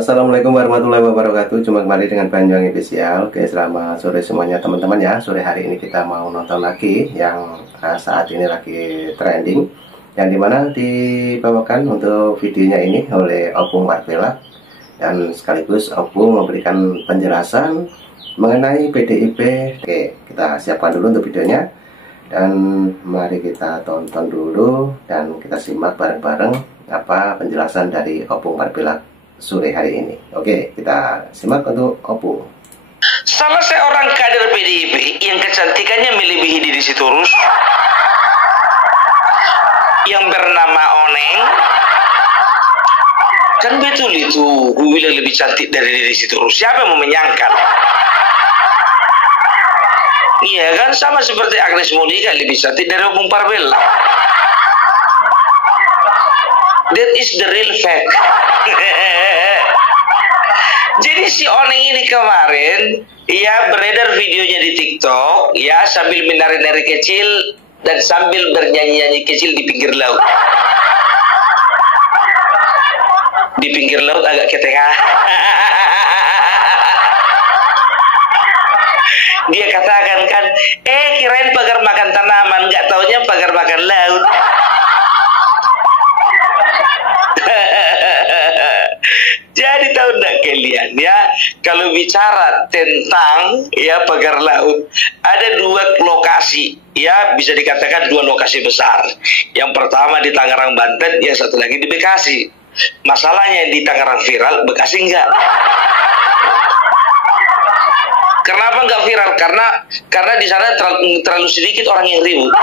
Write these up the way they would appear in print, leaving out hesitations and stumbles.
Assalamualaikum warahmatullahi wabarakatuh. Jumpa kembali dengan Banyuwangi Official. Oke, selamat sore semuanya teman-teman ya. Sore hari ini kita mau nonton lagi yang saat ini lagi trending, yang dimana dibawakan untuk videonya ini oleh Opung Marvela, dan sekaligus Opung memberikan penjelasan mengenai PDIP. Oke, kita siapkan dulu untuk videonya, dan mari kita tonton dulu dan kita simak bareng-bareng apa penjelasan dari Opung Marvela sore hari ini. Oke, kita simak untuk Opung. Salah seorang kader PDIP yang kecantikannya melebihi Deddy Sitorus, yang bernama Oneng. Kan betul itu, gue bilang lebih cantik dari Deddy Sitorus. Siapa yang mau menyangka? Iya kan, sama seperti Agnes Monica lebih cantik dari Opung Marvela. That is the real fact. Jadi si Oneng ini kemarin ya beredar videonya di TikTok ya sambil menari-nari kecil dan sambil bernyanyi-nyanyi kecil di pinggir laut. Di pinggir laut agak ke tengah. Dia katakan kan, kirain pagar makan tanaman, nggak taunya pagar makan laut. Jadi tahu enggak kalian ya, kalau bicara tentang ya pagar laut, ada dua lokasi ya, bisa dikatakan dua lokasi besar. Yang pertama di Tangerang, Banten, yang satu lagi di Bekasi. Masalahnya di Tangerang viral, Bekasi enggak. Kenapa enggak viral? Karena di sana terlalu sedikit orang yang ribut.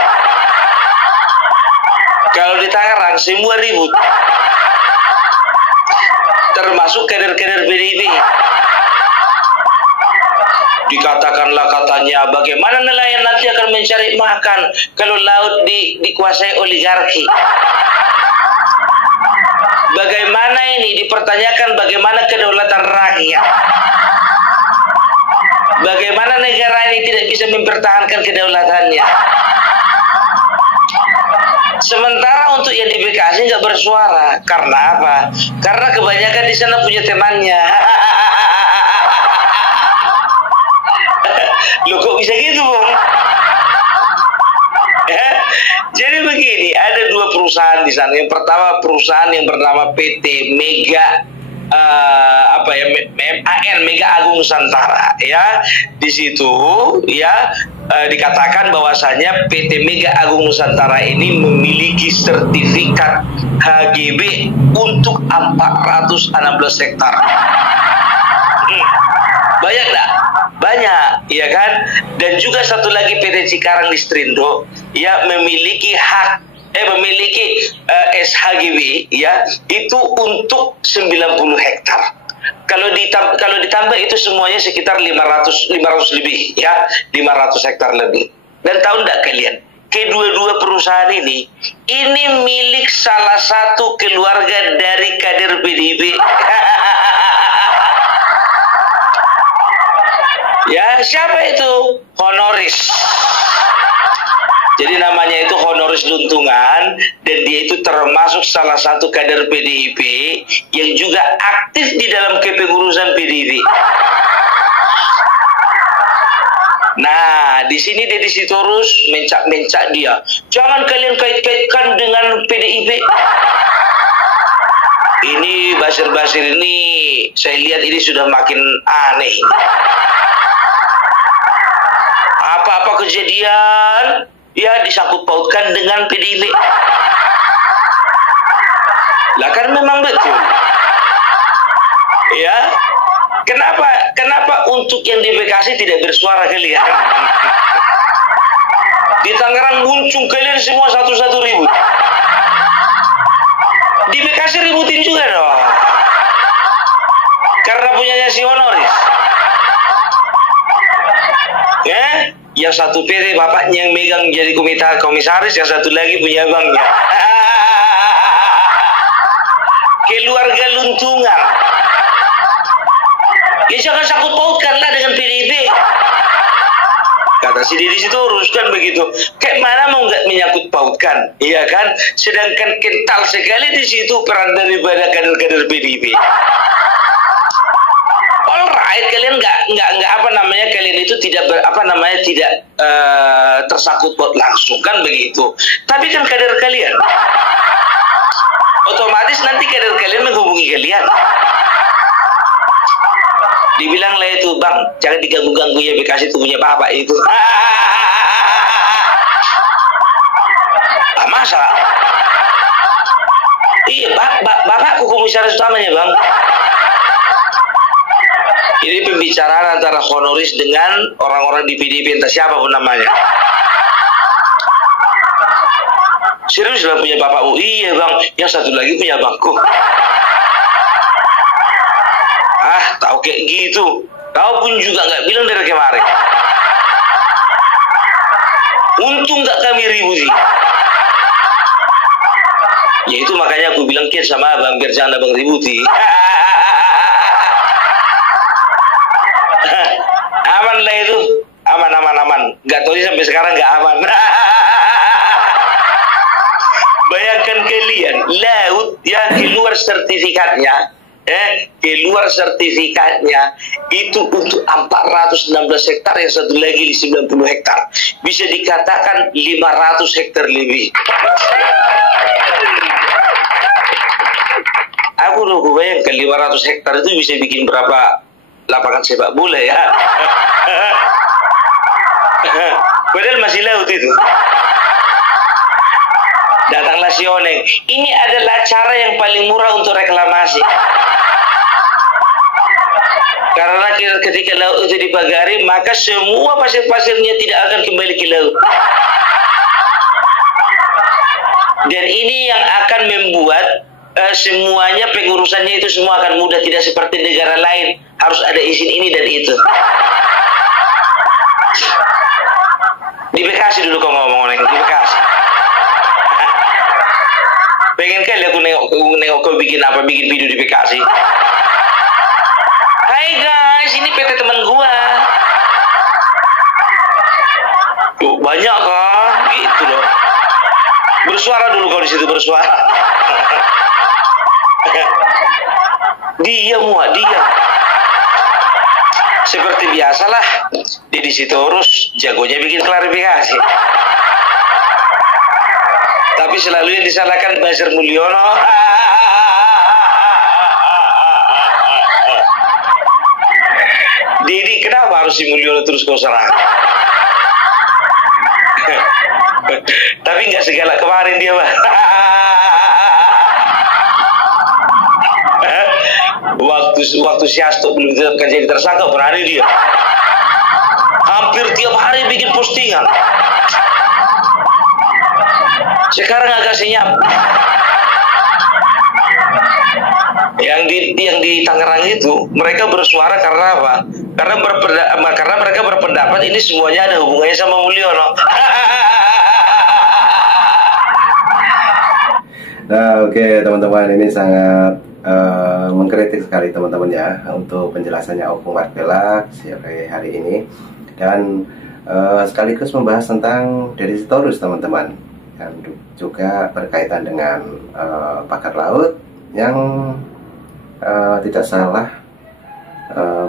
Kalau di Tangerang semua ribut, termasuk kader-kader PDIP. Dikatakanlah katanya, bagaimana nelayan nanti akan mencari makan kalau laut dikuasai oligarki. Bagaimana ini dipertanyakan, bagaimana kedaulatan rakyat. Bagaimana negara ini tidak bisa mempertahankan kedaulatannya. Sementara untuk yang di Bekasi nggak bersuara. Karena apa? Karena kebanyakan di sana punya temannya. Loh kok bisa gitu, Bung? Ya? Jadi begini, ada dua perusahaan di sana. Yang pertama perusahaan yang bernama PT Mega MAN, Mega Agung Nusantara ya. Di situ ya dikatakan bahwasanya PT Mega Agung Nusantara ini memiliki sertifikat HGB untuk 416 hektar. Banyak enggak? Banyak, ya kan? Dan juga satu lagi PT Cikarang Listrindo ya memiliki SHGB ya, itu untuk 90 hektar. Kalau ditambah itu semuanya sekitar 500 lebih ya, 500 hektar lebih. Dan tahu enggak kalian, kedua-dua perusahaan ini milik salah satu keluarga dari kader PDIP. Ya, siapa itu? Honoris. Jadi namanya itu Honoris Luntungan, dan dia itu termasuk salah satu kader PDIP yang juga aktif di dalam kepengurusan PDIP. Nah, di sini Deddy Sitorus mencak-mencak dia. Jangan kalian kait-kaitkan dengan PDIP. Ini basir-basir ini, saya lihat ini sudah makin aneh. Apa-apa kejadian ya disangkut pautkan dengan PDIP. Lah kan memang betul. Ya. Kenapa untuk yang di Bekasi tidak bersuara kalian? Di Tangerang muncul kalian semua satu-satu ribut. Di Bekasi ributin juga dong. Karena punyanya si Honoris. Ya, yang satu PT bapaknya yang megang jadi komisaris, yang satu lagi punya banknya. Keluarga Luntungan. Ya jangan sangkut pautkanlah dengan PDIP. Kata si Deddy Sitorus kan begitu. Kayak mana mau nggak menyangkut pautkan, iya kan? Sedangkan kental sekali di situ peran daripada kader-kader PDIP. alright, kalian nggak apa namanya, kalian itu tidak tidak tersangkut paut langsung kan begitu. Tapi kan kader kalian, otomatis nanti kader kalian menghubungi kalian. Dibilang lah itu, bang, jangan diganggu-ganggu ya, Bekasi itu punya bapak itu. Masa? Iya, bapakku komisaris utamanya, bang. Ini pembicaraan antara honoris dengan orang-orang di PDIP, entah siapapun namanya. Serius lah punya bapakku? Iya, bang. Yang satu lagi punya bangku. Tahu kayak gitu. Kau pun juga nggak bilang dari kemarin. Untung nggak kami ributi. Ya itu makanya aku bilang kian sama abang, biar jangan abang ributi. Aman lah itu, aman. Nggak tahu sampai sekarang nggak aman. Bayangkan kalian, laut yang keluar sertifikatnya, keluar sertifikatnya itu untuk 416 hektar, yang satu lagi di 90 hektar. Bisa dikatakan 500 hektar lebih. Aku udah bayangkan 500 hektar itu bisa bikin berapa lapangan sepak bola ya. Padahal masih laut itu. Datanglah si Oneng. Ini adalah cara yang paling murah untuk reklamasi. Karena ketika laut itu dipagari, maka semua pasir-pasirnya tidak akan kembali ke laut. Dan ini yang akan membuat semuanya, pengurusannya itu semua akan mudah, tidak seperti negara lain harus ada izin ini dan itu. Di Bekasi dulu kau ngomong, di Bekasi. Pengen kali aku nengok kau bikin video di Bekasi. Hai guys, ini PT teman gua. Tuh, banyak kan? Gitu loh. Bersuara dulu kau di situ, bersuara. Diam. Seperti biasalah, Deddy Sitorus jagonya bikin klarifikasi. Tapi selalu yang disalahkan Basir Mulyono. Deddy, kenapa harus si Mulyono terus kau serang? Tapi nggak segalak kemarin dia, Pak. Waktu si Hasto belum ditetapkan jadi tersangka, berani dia. Hampir tiap hari bikin postingan. Sekarang agak senyap. Yang di Tangerang itu mereka bersuara karena apa? Karena mereka berpendapat ini semuanya ada hubungannya sama Mulyono. Nah, oke, teman-teman, ini sangat mengkritik sekali teman-teman ya untuk penjelasannya Opung Marvelak siang hari ini, dan sekaligus membahas tentang Deddy Sitorus teman-teman, dan juga berkaitan dengan pakar laut yang tidak salah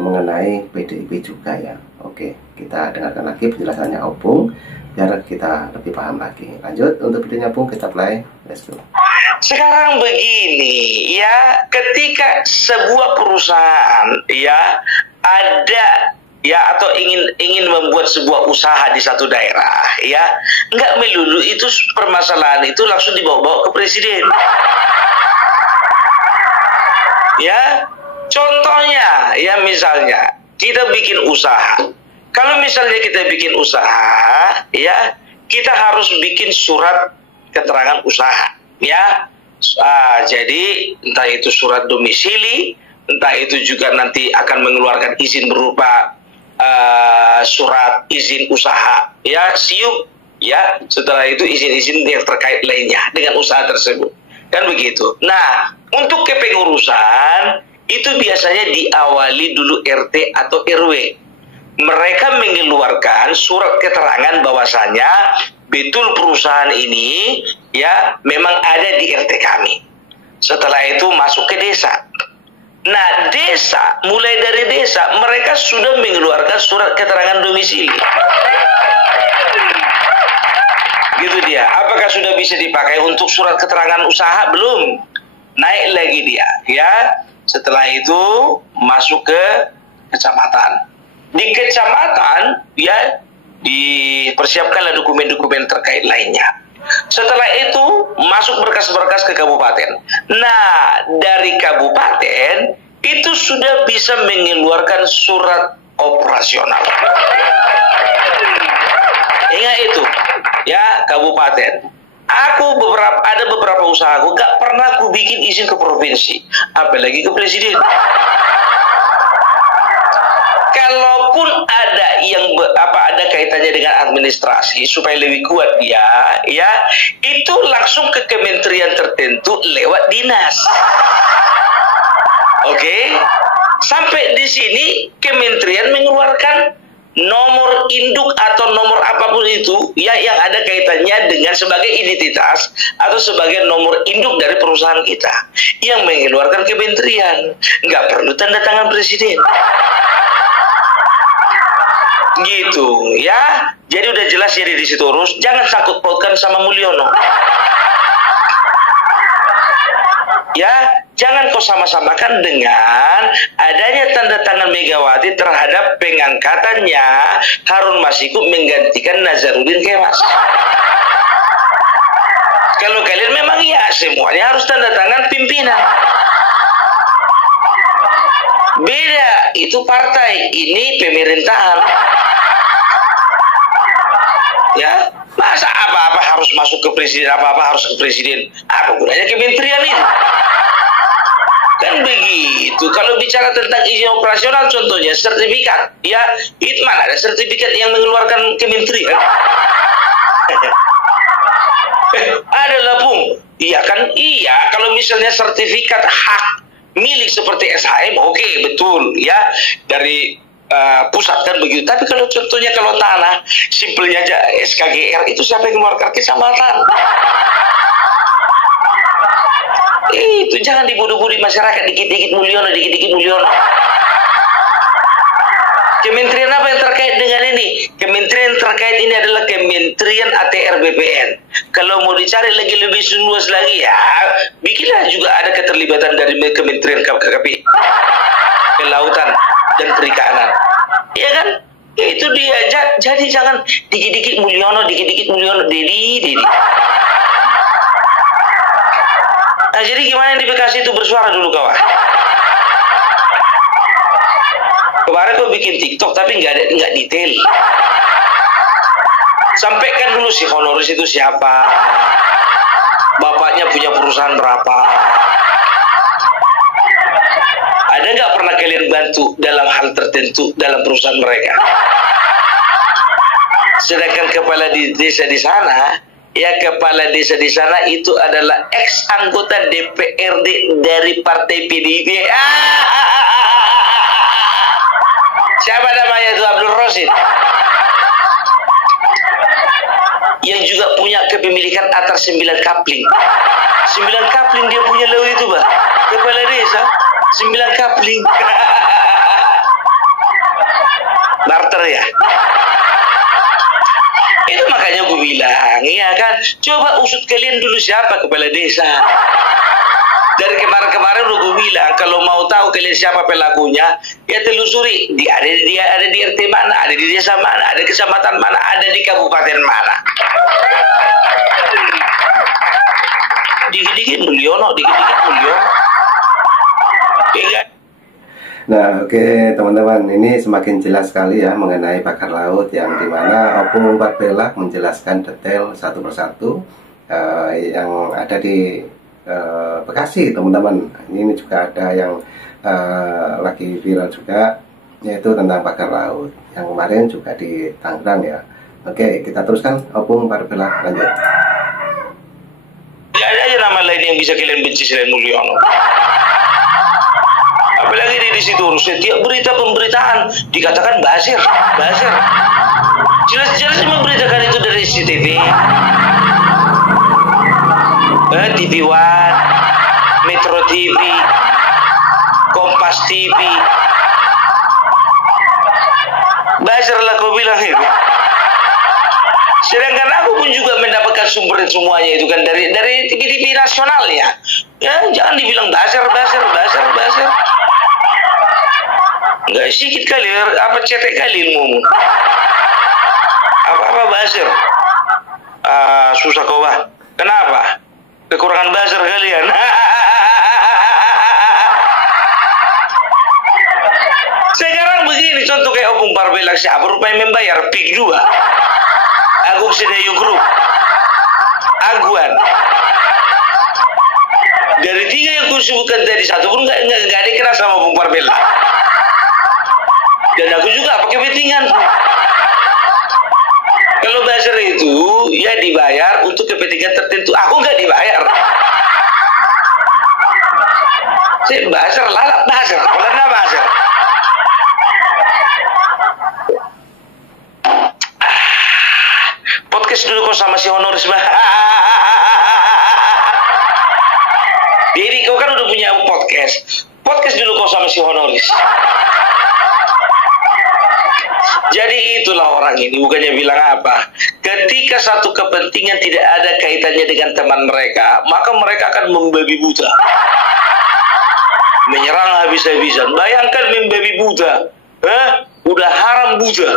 mengenai PDIP juga ya. Oke, kita dengarkan lagi penjelasannya Opung biar kita lebih paham lagi. Lanjut untuk videonya Opung, kita play, let's go. Sekarang begini ya, ketika sebuah perusahaan ya ada ya atau ingin membuat sebuah usaha di satu daerah ya, nggak melulu itu permasalahan itu langsung dibawa-bawa ke presiden. Ya, contohnya ya, misalnya kita bikin usaha. Kalau misalnya kita bikin usaha ya, kita harus bikin surat keterangan usaha ya. Jadi entah itu surat domisili, entah itu juga nanti akan mengeluarkan izin berupa surat izin usaha ya, SIUP ya. Setelah itu izin-izin yang terkait lainnya dengan usaha tersebut, kan begitu. Nah, untuk kepengurusan itu biasanya diawali dulu RT atau RW. Mereka mengeluarkan surat keterangan bahwasanya betul perusahaan ini ya memang ada di RT kami. Setelah itu masuk ke desa. Nah, desa, mulai dari desa, mereka sudah mengeluarkan surat keterangan domisili. Gitu dia. Apakah sudah bisa dipakai untuk surat keterangan usaha? Belum. Naik lagi dia, ya. Setelah itu masuk ke kecamatan. Di kecamatan, ya, dipersiapkanlah dokumen-dokumen terkait lainnya. Setelah itu masuk berkas-berkas ke kabupaten. Nah, dari kabupaten itu sudah bisa mengeluarkan surat operasional. Ingat itu, ya, kabupaten. Ada beberapa usaha aku gak pernah aku bikin izin ke provinsi, apalagi ke presiden. Kalaupun ada yang ada kaitannya dengan administrasi supaya lebih kuat dia, ya, itu langsung ke kementerian tertentu lewat dinas. Oke? Sampai di sini kementerian mengeluarkan nomor induk atau nomor apapun itu, ya, yang ada kaitannya dengan sebagai identitas atau sebagai nomor induk dari perusahaan kita, yang mengeluarkan kementerian. Nggak perlu tanda tangan presiden. Gitu, ya. Jadi udah jelas jadi di situ urus. Jangan sangkut pautkan sama Mulyono. Ya, jangan kau sama-samakan dengan adanya tanda tangan Megawati terhadap pengangkatannya Harun Masiku menggantikan Nazarudin Kemas. Kalau kalian memang ya semuanya harus tanda tangan pimpinan. Beda, itu partai, ini pemerintahan. Ya, masa apa-apa harus masuk ke presiden, apa-apa harus ke presiden? Apa gunanya kementerian itu? Kan begitu. Kalau bicara tentang izin operasional, contohnya sertifikat, ya, itu mana ada sertifikat yang mengeluarkan kementerian? Adalah Bung. Iya kan? Iya, kalau misalnya sertifikat hak milik seperti SHM, oke, betul, ya, dari pusat kan begitu. Tapi kalau contohnya kalau tanah, simpelnya aja SKGR, itu siapa yang mengeluarkan? Kecamatan. Itu jangan dibodoh-bodoh masyarakat, dikit-dikit Mulyono, dikit-dikit Mulyono. Kementerian apa yang terkait dengan ini? Kementerian terkait ini adalah Kementerian ATR BPN. Kalau mau dicari lagi lebih luas lagi, ya, bikinlah juga ada keterlibatan dari Kementerian KKP, Kelautan dan Perikanan. Ya kan? Itu dia. Jadi jangan dikit-dikit Mulyono, dikit-dikit Mulyono, Dedi. Nah, jadi gimana yang di Bekasi itu bersuara dulu kawan? Kemarin kau bikin TikTok tapi nggak detail. Sampaikan dulu si honoris itu siapa, bapaknya punya perusahaan berapa, ada nggak pernah kalian bantu dalam hal tertentu dalam perusahaan mereka. Sedangkan kepala desa di sana, ya, kepala desa di sana itu adalah ex anggota DPRD dari Partai PDIP. Siapa namanya itu? Abdul Rosid. Yang juga punya kepemilikan atas 9 kapling. 9 kapling dia punya loh itu, Pak. Kepala desa 9 kapling. Barter ya. Itu makanya gue bilang, ya kan, coba usut kalian dulu siapa kepala desa. Dari kemarin-kemarin udah gue bilang, kalau mau tahu kalian siapa pelakunya, ya telusuri. Ada di RT mana, ada di desa mana, ada di kecamatan mana, ada di kabupaten mana. Dikit-dikit Mulyono, dikit-dikit Mulyono. Nah, oke, teman-teman, ini semakin jelas sekali ya mengenai bakar laut, yang dimana Opung Parbelak menjelaskan detail satu persatu yang ada di Bekasi, teman-teman. Ini juga ada yang lagi viral juga, yaitu tentang bakar laut yang kemarin juga di Tangerang ya. Oke, kita teruskan. Opung Parbelak, lanjut. Ya, ada aja nama lain yang bisa kalian benci selain Mulyono. Apalagi di situ setiap berita pemberitaan dikatakan Basir. Jelas-jelas memberitakan itu dari CCTV, TV One, Metro TV, Kompas Kompas TV. Buzzer lah kau bilang itu. Sedangkan aku pun juga mendapatkan sumber semuanya itu kan dari TV-TV nasionalnya. Ya, jangan dibilang buzzer. Enggak sedikit kali, apa cetek kali ilmumu. Apa buzzer? Susah kau bah. Kenapa? Kekurangan buzzer kalian. Sekarang begini contoh kayak Opung Parbelak siapa rupanya membayar PIK 2. Agung Sedayu Group. Aguan. Dari 3 yang aku sebutkan tadi, satu pun nggak ada kena sama Opung Parbelak. Dan aku juga pakai bettingan. Kalau buzzer itu ya dibayar untuk kepentingan tertentu. Aku nggak dibayar. Saya buzzer lalap buzzer. Kolana buzzer. Podcast dulu kau sama si Honoris bah. Jadi kau kan udah punya podcast. Podcast dulu kau sama si Honoris. Jadi itulah orang ini, bukannya bilang apa. Ketika satu kepentingan tidak ada kaitannya dengan teman mereka, maka mereka akan membabi buta. Menyerang habis-habisan. Bayangkan membabi buta. Udah haram buta.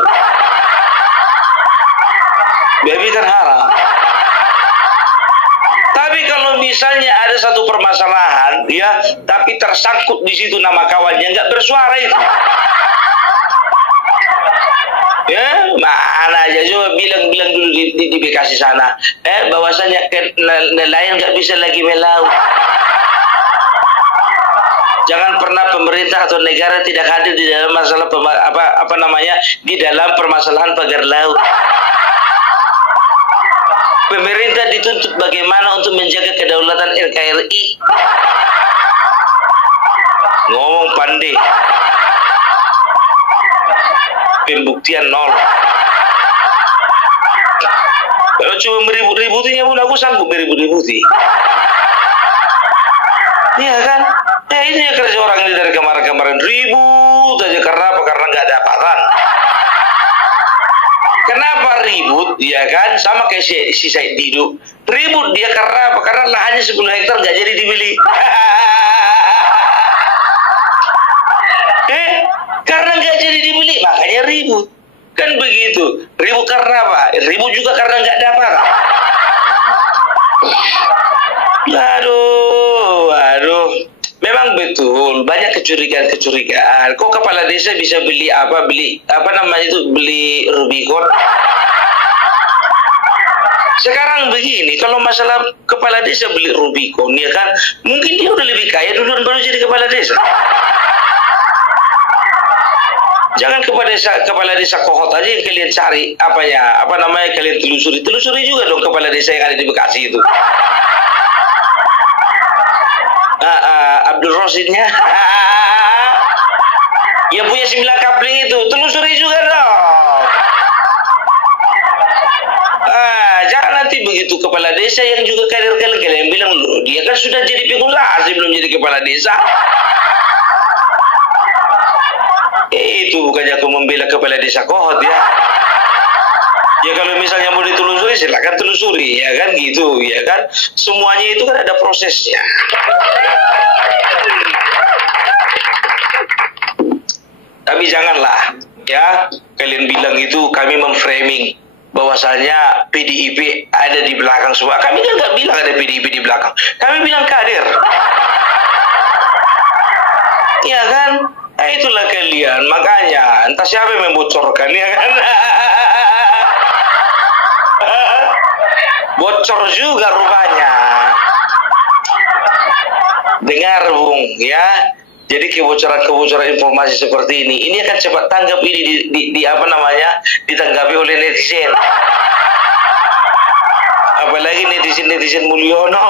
Babi kan haram. Tapi kalau misalnya ada satu permasalahan, ya, tapi tersangkut di situ nama kawannya, nggak bersuara itu. Ya, mana aja coba bilang dulu di Bekasi sana, bahwasanya nelayan nggak bisa lagi melaut. Jangan pernah pemerintah atau negara tidak hadir di dalam masalah di dalam permasalahan pagar laut. Pemerintah dituntut bagaimana untuk menjaga kedaulatan NKRI. Ngomong pandai. Pembuktian nol. Kalau cuma meribut-ributinya pun aku sanggup meribut-ributi. Iya kan? Ini ya kerja orang ini dari kemarin-kemarin ribut aja karena apa? Karena nggak dapatan. Kenapa ribut? Ya kan? Sama kayak si Said Didu. Ribut dia karena apa? Karena lahannya 10 hektar nggak jadi dibeli. Karena nggak jadi dibeli, makanya ribut. Kan begitu. Ribut karena apa? Ribut juga karena nggak dapat. Aduh. Memang betul, banyak kecurigaan. Kok kepala desa bisa beli Rubicon? Sekarang begini, kalau masalah kepala desa beli Rubicon, ya kan, mungkin dia udah lebih kaya duluan baru jadi kepala desa. Jangan kepala desa Kohot aja yang kalian cari, kalian telusuri juga dong kepala desa yang ada di Bekasi itu. Abdul Rosidnya yang punya 9 kapling itu telusuri juga dong. Jangan nanti begitu kepala desa yang juga kader kalian bilang loh, dia kan sudah jadi pengusaha belum jadi kepala desa. Itu bukannya aku membela kepala desa Kohot ya. Ya kalau misalnya mau ditelusuri silakan telusuri, ya kan gitu, ya kan. Semuanya itu kan ada prosesnya. Tapi janganlah ya kalian bilang itu kami memframing bahwasanya PDIP ada di belakang semua. Kami kan nggak bilang ada PDIP di belakang. Kami bilang kader. Ya kan? Nah, itulah kalian. Makanya entah siapa yang membocorkan, ya kan? Bocor juga rupanya. Dengar Bung ya. Jadi kebocoran informasi seperti ini akan cepat tanggap ini ditanggapi oleh netizen. Apalagi netizen Mulyono.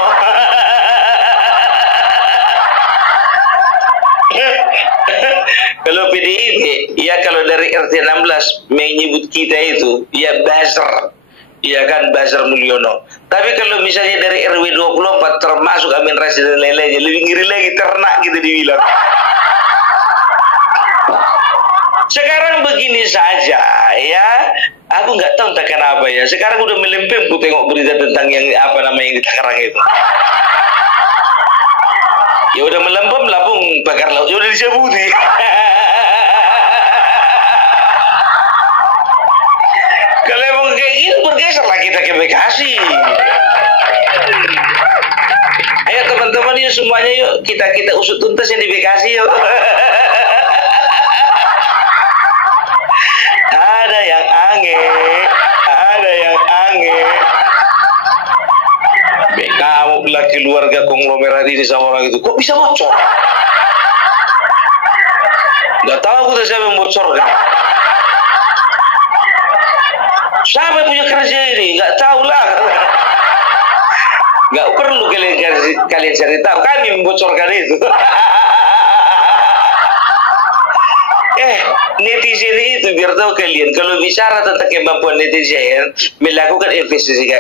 Kalau PDIP, ya kalau dari RT 16 menyebut kita itu, ya buzzer. Iya kan, buzzer Mulyono. Tapi kalau misalnya dari RW 24 termasuk Amin Rais dan lain-lainnya, lebih ngiri lagi, ternak gitu dibilang. Sekarang begini saja ya, aku nggak tahu entah kenapa ya. Sekarang udah melempem ku tengok berita tentang yang apa namanya yang di Tangerang itu. Ya udah melempem labung bakar laut, ya udah dicabuti. Kalau emang kayak gitu bergeserlah kita ke Bekasi. Ayo teman-teman yuk semuanya yuk kita usut tuntas yang di Bekasi yuk. Ada yang aneh, ada yang aneh. Kamu laki keluarga konglomerat ini sama orang itu, kok bisa bocor? Gak tahu aku tuh siapa yang bocorkan. Siapa yang punya kerja ini? Gak tahu lah. Gak perlu kalian cari tahu. Kami membocorkan itu. Netizen itu biar tahu kalian, kalau bicara tentang kemampuan netizen melakukan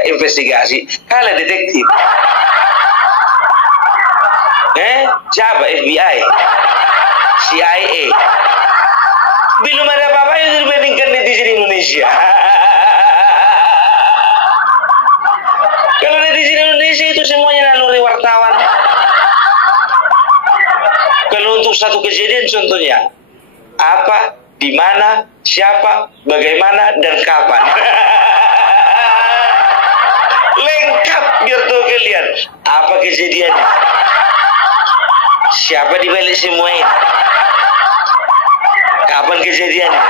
investigasi, kalah detektif. Siapa? FBI, CIA. Belum ada apa-apa yang dibandingkan netizen Indonesia. Kalau netizen Indonesia itu semuanya naluri wartawan. Kalau untuk satu kejadian contohnya, apa, di mana, siapa, bagaimana, dan kapan. Lengkap biar tahu kalian apa kejadiannya, siapa di balik semua ini, kapan kejadiannya.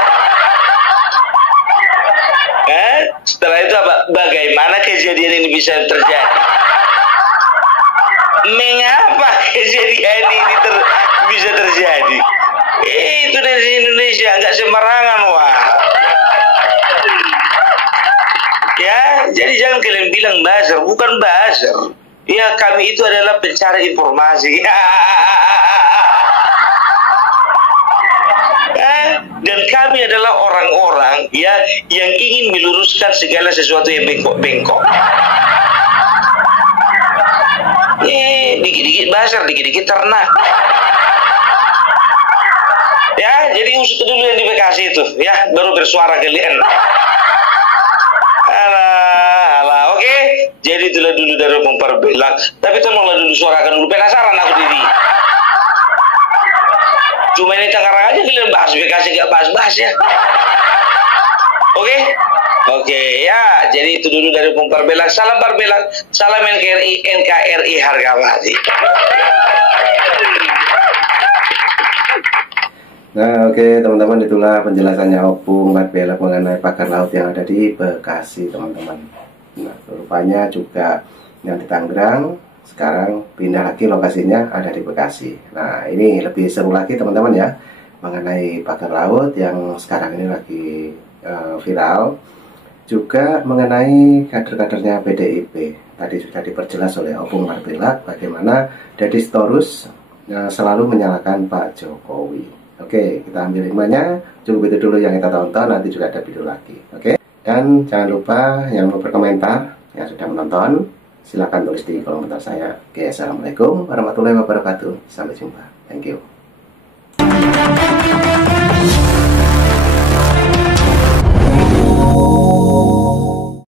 Setelah itu apa? Bagaimana kejadian ini bisa terjadi? Mengapa kejadian ini bisa terjadi? Itu dari Indonesia, nggak sembarangan, wah. Ya, jadi jangan kalian bilang buzzer, bukan buzzer. Ya, kami itu adalah pencari informasi. Dan kami adalah orang-orang ya yang ingin meluruskan segala sesuatu yang bengkok-bengkok. Dikit-dikit buzzer, dikit-dikit ternak. Ya, jadi usut dulu yang di Bekasi itu, ya, baru bersuara kalian. Alah, oke. Jadi itulah dulu dari memperbelak. Tapi tolonglah dulu suarakan dulu, penasaran aku diri. Cuma ini Tangerang aja kalian bahas, Bekasi gak bahas-bahas ya. Oke, ya. Jadi itu dulu dari memperbelak. Salam perbelak, salam NKRI harga mati. Nah, oke teman-teman, itulah penjelasannya Opung Perbelak mengenai pagar laut yang ada di Bekasi, teman-teman. Nah, rupanya juga yang di Tangerang sekarang pindah lagi lokasinya ada di Bekasi. Nah, ini lebih seru lagi teman-teman ya, mengenai pagar laut yang sekarang ini lagi viral. Juga mengenai kader-kadernya PDIP. Tadi sudah diperjelas oleh Opung Perbelak bagaimana Deddy Sitorus selalu menyalahkan Pak Jokowi. Oke, kita ambil hikmahnya. Cukup itu dulu yang kita tonton, nanti juga ada video lagi. Oke, dan jangan lupa yang mau berkomentar, yang sudah menonton, silahkan tulis di kolom komentar saya. Oke, assalamualaikum warahmatullahi wabarakatuh. Sampai jumpa. Thank you.